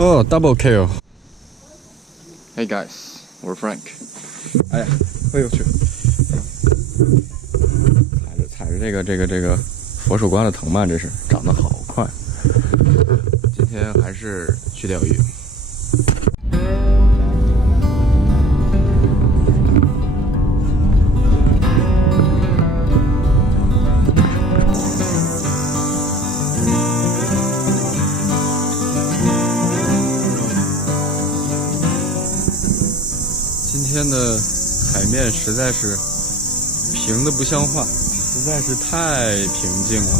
Oh, double kill. Hey guys, we're Frank. 哎呀，哎呦去！踩着这个佛手瓜的藤蔓，这是长得好快。今天还是去钓鱼。今天的海面实在是平的不像话，实在是太平静了。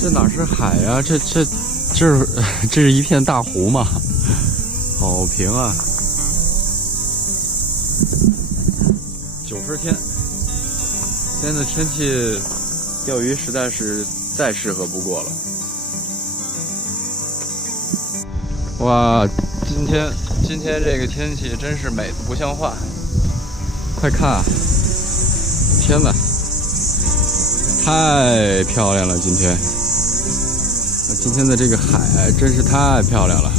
这哪是海呀？这是一片大湖嘛，好平啊！9分天，今天的天气钓鱼实在是再适合不过了。哇，今天这个天气真是美得不像话！快看，天哪，太漂亮了！今天的这个海真是太漂亮了。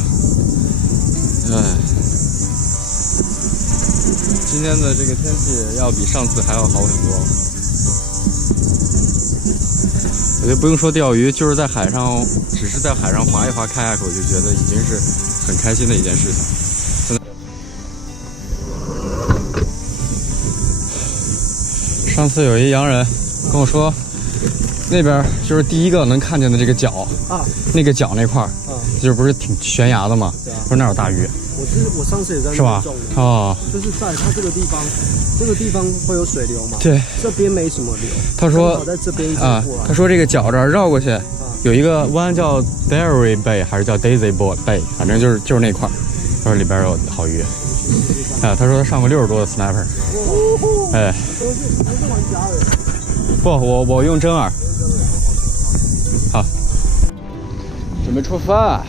今天的这个天气要比上次还要好很多。我觉得不用说钓鱼，就是在海上，只是在海上划一划kayak，我就觉得已经是很开心的一件事情。上次有一洋人跟我说，那边就是第一个能看见的这个角啊，那个角那块儿，就是不是挺悬崖的吗？说那有大鱼。我上次也在那是吧？哦，就是在它这个地方会有水流嘛？对，这边没什么流。他说在这边啊，他说这个角这儿绕过去，有一个湾叫 Berry Bay 还是叫 Daisy Bay， 反正就是那块儿，他说里边有好鱼。啊，他说他上过60多的 sniper。哎，不，我用真饵。好，准备出发。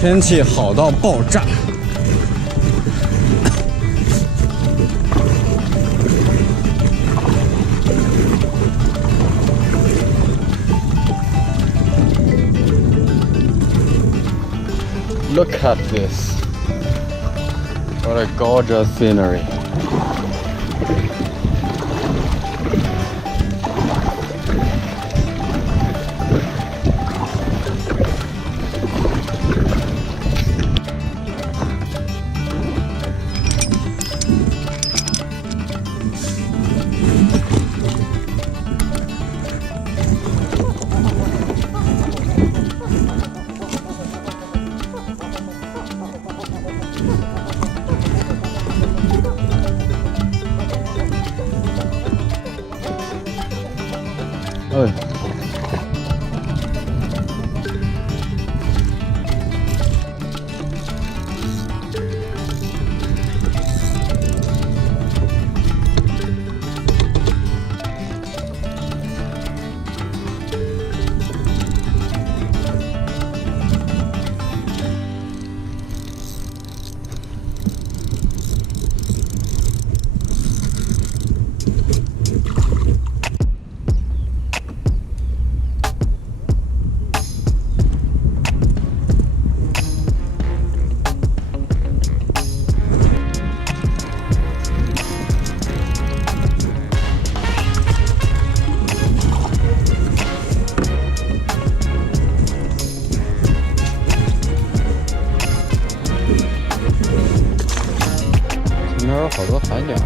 天气好到爆炸。Look at this. What a gorgeous scenery. Oh. 里面有好多海鸟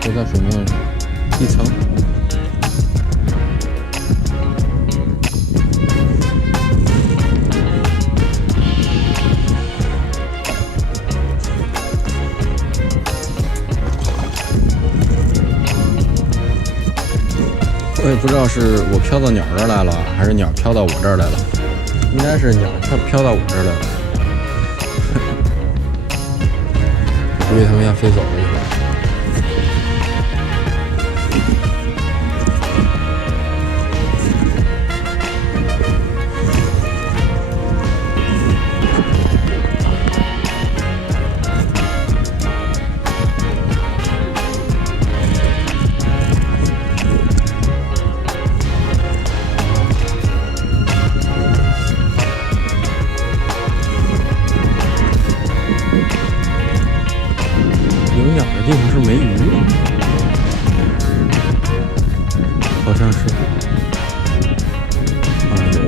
都在水面上，一层。我也不知道是我飘到鸟这儿来了，还是鸟飘到我这儿来了。应该是鸟飘到我这儿来了。估计他们要飞走了一会儿。有鸟的地方是没鱼，好像是。啊，有。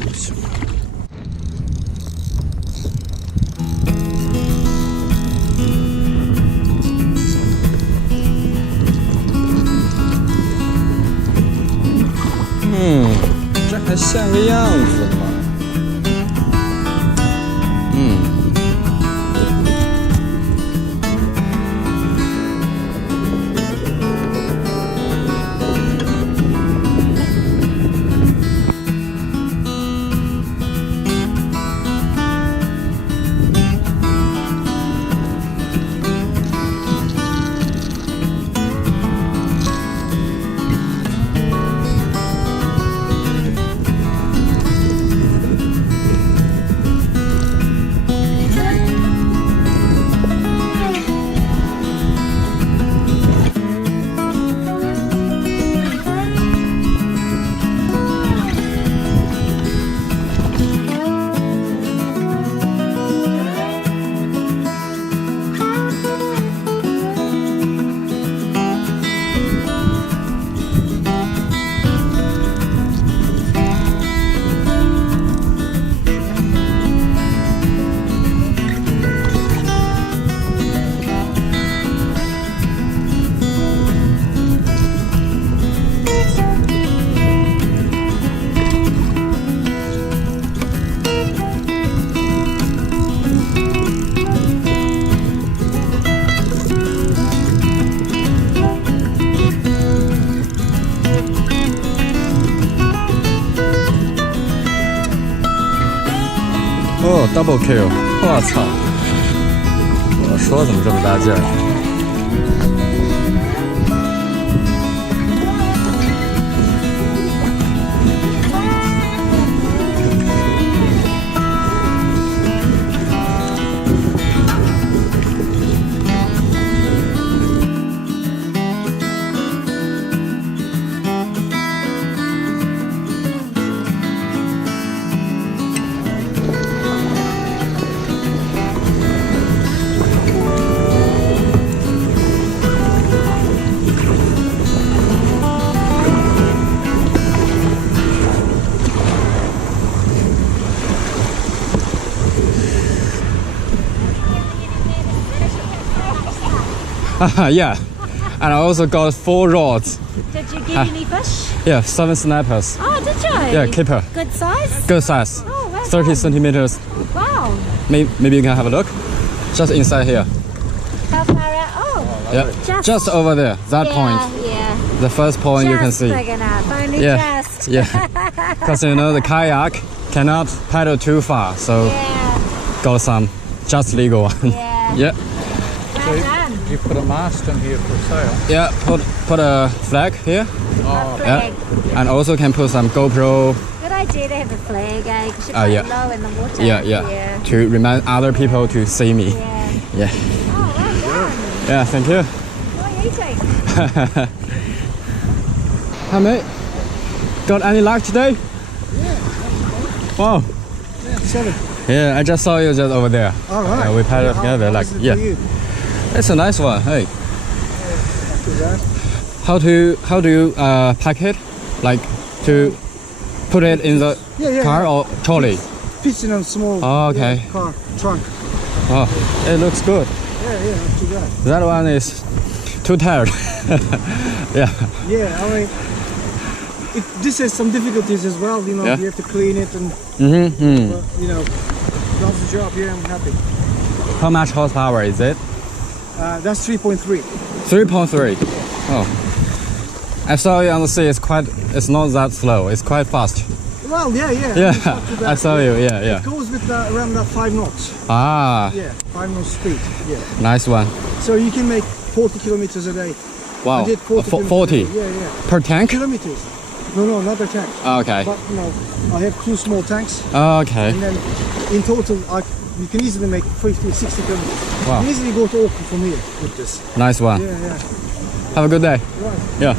不行。这还像个样子吗？哦 ，double kill！ 我操！我说怎么这么大劲儿？Yeah, and I also got 4 rods. Did you get any fish? Yeah, 7 snipers. Oh, did you? Yeah, keeper. Good size? Good size. Oh, well 30 done. centimeters. Wow. Maybe you can have a look. Just inside here. How far out? Oh, Yeah, just over there. That yeah, point. Yeah. The first point you can Just see. big enough. Only Yeah, just. yeah. Because you know the kayak cannot paddle too far, so Yeah. got some just legal one. Yeah. Yeah. Well done. You put a mast in here for sail. Yeah, put a flag here. Oh, Yeah, and also can put some GoPro. Good idea to have a flag, eh? Because you're Yeah. quite low in the water. Yeah, to remind other people to see me. Yeah. Yeah, Oh, well done. yeah. Thank you. What are you eating? Hi mate, got any luck today? Wow. Yeah, 7. Yeah, I just saw you just over there. All right. We paddled together, like How's it yeah. for you? It's a nice one. Hey, Not too bad. how do you pack it? Like to put it in the Yeah. car or trolley? Fits in a small Oh, okay. car trunk. Oh, it looks good. Yeah, not too bad. That one is too tired. Yeah. Yeah, I mean, this has some difficulties as well. You know, Yeah. you have to clean it and Mm-hmm. you know, does the job. Yeah, I'm happy. How much horsepower is it? That's 3.3. 3.3. Oh. I saw it on the sea. It's not that slow. It's quite fast. Well, yeah. Yeah, It's not too bad. I saw you. Yeah. It goes with around that 5 knots. Ah, Yeah, 5 knots speed. Yeah. nice one. So you can make 40 kilometers a day. Wow. I did 40. 40 Yeah. per tank? Kilometers. No, not a tank. Okay. But you know, I have 2 small tanks, Okay. and then in total, you can easily make 50, 60 kilometers. Wow. You can easily go to Auckland from here with this. Nice one. Yeah. Have a good day. Right. Yeah.